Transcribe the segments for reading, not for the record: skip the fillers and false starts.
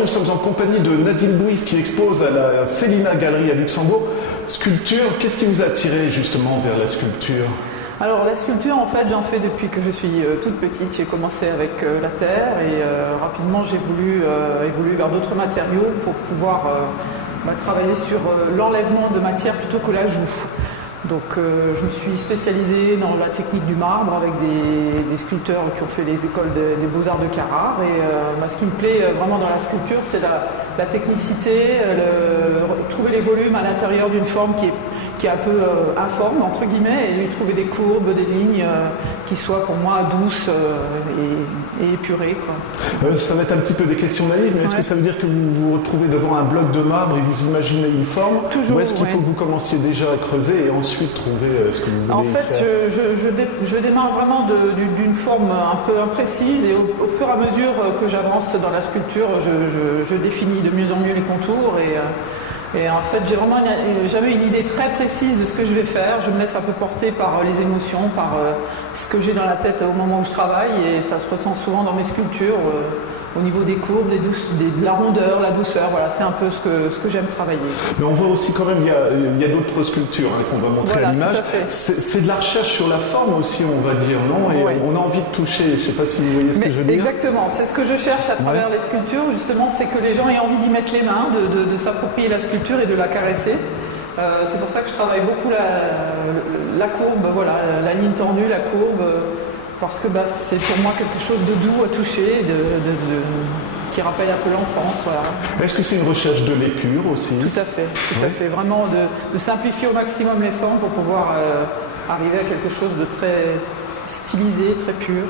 nous sommes en compagnie de Nadine Bouys qui expose à la Célina Galerie à Luxembourg. Sculpture, qu'est-ce qui vous a attiré justement vers la sculpture? Alors la sculpture, en fait, j'en fais depuis que je suis toute petite. J'ai commencé avec la terre et rapidement j'ai voulu évoluer vers d'autres matériaux pour pouvoir travailler sur l'enlèvement de matière plutôt que l'ajout. Donc je me suis spécialisée dans la technique du marbre avec des sculpteurs qui ont fait les écoles des beaux-arts de Carrare. Et ce qui me plaît vraiment dans la sculpture, c'est la technicité, trouver les volumes à l'intérieur d'une forme qui est un peu informe, entre guillemets, et lui trouver des courbes, des lignes qui soient pour moi douces et épurées, quoi. Ça va être un petit peu des questions naïves, mais est-ce que ça veut dire que vous vous retrouvez devant un bloc de marbre et vous imaginez une forme? Toujours, ou est-ce qu'il faut que vous commenciez déjà à creuser et ensuite trouver ce que vous voulez En fait, faire? je démarre vraiment d'une forme un peu imprécise et au fur et à mesure que j'avance dans la sculpture, je définis de mieux en mieux les contours et en fait, j'ai vraiment jamais une idée très précise de ce que je vais faire. Je me laisse un peu porter par les émotions, par ce que j'ai dans la tête au moment où je travaille, et ça se ressent souvent dans mes sculptures, au niveau des courbes, de la rondeur, la douceur. Voilà, c'est un peu ce que j'aime travailler. Mais on voit aussi quand même, il y a d'autres sculptures qu'on va montrer à l'image. C'est de la recherche sur la forme aussi, on va dire, non? Et on a envie de toucher, je ne sais pas si vous voyez ce que je veux dire. Exactement, c'est ce que je cherche à travers les sculptures, justement, c'est que les gens aient envie d'y mettre les mains, de s'approprier la sculpture et de la caresser. C'est pour ça que je travaille beaucoup la courbe, voilà, la ligne tendue, la courbe, parce que c'est pour moi quelque chose de doux à toucher, qui rappelle un peu l'enfance. Voilà. Est-ce que c'est une recherche de l'épure aussi? Tout à fait. Vraiment de simplifier au maximum les formes pour pouvoir arriver à quelque chose de très stylisé, très pur.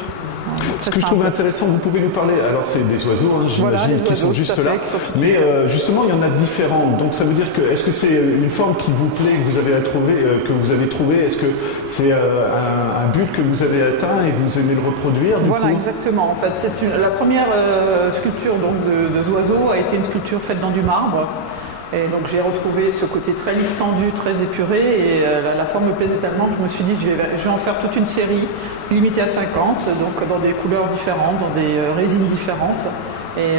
Ce que je trouve intéressant, vous pouvez nous parler, alors c'est des oiseaux, j'imagine, qui sont juste là, mais justement il y en a différents, donc ça veut dire que, est-ce que c'est une forme qui vous plaît, que vous avez trouvé, est-ce que c'est un but que vous avez atteint et vous aimez le reproduire du coup? Exactement, en fait, la première sculpture donc, de oiseaux a été une sculpture faite dans du marbre. Et donc j'ai retrouvé ce côté très lisse tendu, très épuré, et la forme me plaisait tellement que je me suis dit je vais en faire toute une série limitée à 50, donc dans des couleurs différentes, dans des résines différentes. Et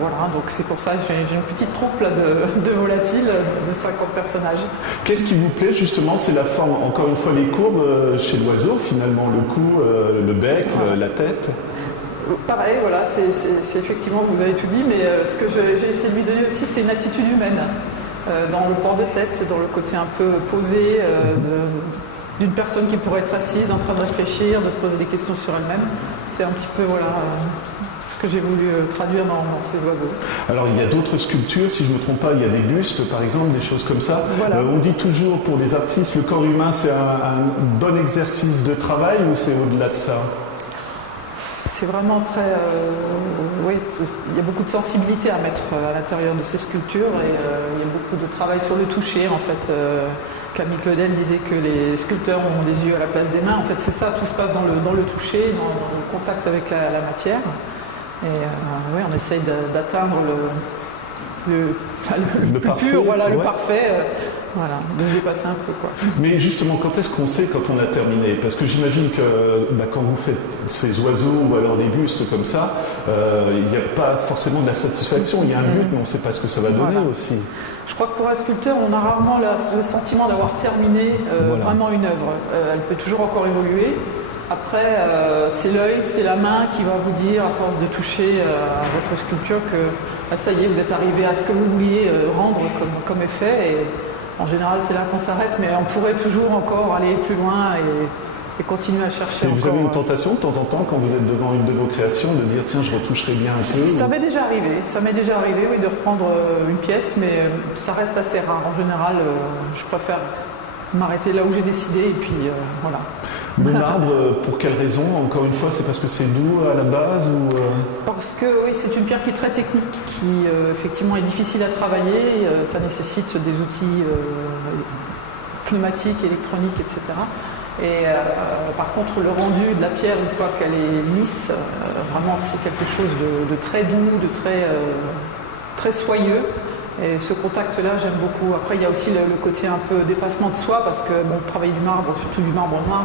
voilà, donc c'est pour ça que j'ai une petite troupe là, de volatiles, de 50 personnages. Qu'est-ce qui vous plaît justement? C'est la forme, encore une fois les courbes chez l'oiseau finalement, le cou, le bec, la tête? Pareil, voilà, c'est effectivement, vous avez tout dit, mais ce que j'ai essayé de lui donner aussi, c'est une attitude humaine, dans le port de tête, dans le côté un peu posé, d'une personne qui pourrait être assise, en train de réfléchir, de se poser des questions sur elle-même. C'est un petit peu, ce que j'ai voulu traduire dans ces oiseaux. Alors il y a d'autres sculptures, si je ne me trompe pas, il y a des bustes par exemple, des choses comme ça. Voilà. On dit toujours pour les artistes, le corps humain c'est un bon exercice de travail ou c'est au-delà de ça? C'est vraiment très... oui, il y a beaucoup de sensibilité à mettre à l'intérieur de ces sculptures et il y a beaucoup de travail sur le toucher en fait. Camille Claudel disait que les sculpteurs ont des yeux à la place des mains. En fait, c'est ça, tout se passe dans le toucher, dans le contact avec la matière. Et oui, on essaye d'atteindre le plus parfait, pur, le parfait. De se dépasser un peu, quoi. Mais justement, quand est-ce qu'on sait quand on a terminé? Parce que j'imagine que quand vous faites ces oiseaux ou alors des bustes comme ça, il n'y a pas forcément de la satisfaction. Il y a un but, mais on ne sait pas ce que ça va donner aussi. Je crois que pour un sculpteur, on a rarement le sentiment d'avoir terminé vraiment une œuvre. Elle peut toujours encore évoluer. Après, c'est l'œil, c'est la main qui va vous dire, à force de toucher à votre sculpture, que ça y est, vous êtes arrivé à ce que vous vouliez rendre comme effet. Et en général, c'est là qu'on s'arrête, mais on pourrait toujours encore aller plus loin et continuer à chercher. Et vous avez une tentation de temps en temps, quand vous êtes devant une de vos créations, de dire tiens, je retoucherai bien un peu? Ça m'est déjà arrivé, oui, de reprendre une pièce, mais ça reste assez rare. En général, je préfère m'arrêter là où j'ai décidé et puis voilà. Le marbre, pour quelle raison? Encore une fois, c'est parce que c'est doux à la base ou Parce que oui, c'est une pierre qui est très technique, qui effectivement est difficile à travailler, ça nécessite des outils pneumatiques, électroniques, etc. Et par contre, le rendu de la pierre, une fois qu'elle est lisse, vraiment c'est quelque chose de très doux, de très soyeux. Et ce contact-là, j'aime beaucoup. Après, il y a aussi le côté un peu dépassement de soi, parce que travailler du marbre, surtout du marbre noir,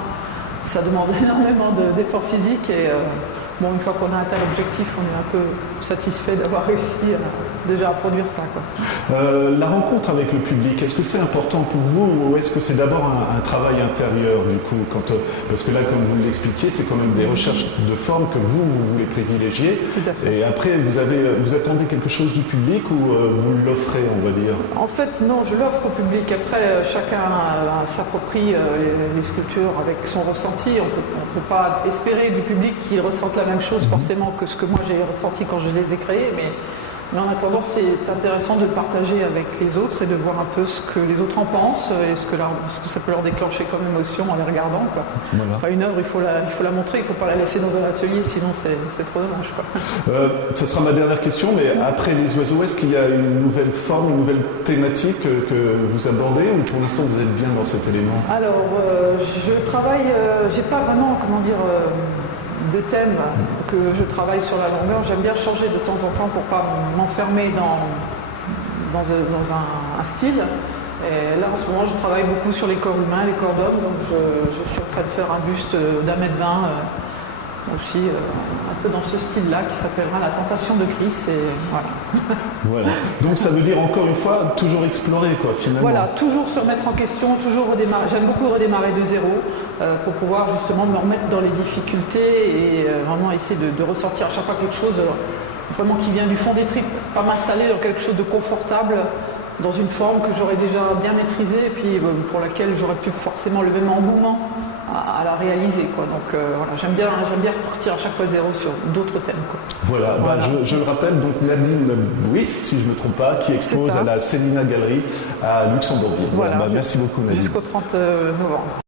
ça demande énormément d'efforts physiques et bon, une fois qu'on a atteint l'objectif, on est un peu satisfait d'avoir réussi déjà à produire ça, quoi. La rencontre avec le public, est-ce que c'est important pour vous ou est-ce que c'est d'abord un travail intérieur du coup parce que là, comme vous l'expliquiez, c'est quand même des recherches de forme que vous voulez privilégier. Tout à fait. Et après, vous attendez quelque chose du public ou vous l'offrez, on va dire? En fait, non, je l'offre au public. Après, chacun s'approprie les sculptures avec son ressenti. On ne peut pas espérer du public qu'il ressente la même chose forcément que ce que moi j'ai ressenti quand je les ai créées, mais en attendant, c'est intéressant de partager avec les autres et de voir un peu ce que les autres en pensent et ce que ça peut leur déclencher comme émotion en les regardant, quoi. Voilà. Enfin, une œuvre, il faut la montrer, il ne faut pas la laisser dans un atelier, sinon c'est trop dommage, quoi. Ce sera ma dernière question, mais après les oiseaux, est-ce qu'il y a une nouvelle forme, une nouvelle thématique que vous abordez ou pour l'instant vous êtes bien dans cet élément? Alors, je travaille, j'ai pas vraiment, de thèmes que je travaille sur la longueur. J'aime bien changer de temps en temps pour pas m'enfermer dans un style. Et là, en ce moment, je travaille beaucoup sur les corps humains, les corps d'hommes. Donc, je suis en train de faire un buste d'1,20 m aussi, un peu dans ce style-là, qui s'appellera La Tentation de Christ. Et voilà. Voilà. Donc, ça veut dire encore une fois toujours explorer, quoi, finalement. Voilà, toujours se remettre en question, toujours redémarrer. J'aime beaucoup redémarrer de zéro pour pouvoir justement me remettre dans les difficultés et vraiment essayer de ressortir à chaque fois quelque chose vraiment qui vient du fond des tripes, pas m'installer dans quelque chose de confortable, dans une forme que j'aurais déjà bien maîtrisée et puis pour laquelle j'aurais plus forcément le même engouement à la réaliser, quoi. Donc voilà, j'aime bien repartir à chaque fois de zéro sur d'autres thèmes, quoi. Voilà. Bah, je le rappelle, donc Nadine Bouis, si je ne me trompe pas, qui expose à la Célina Galerie à Luxembourgville. Voilà. Bah, merci beaucoup Nadine. Jusqu'au 30 novembre.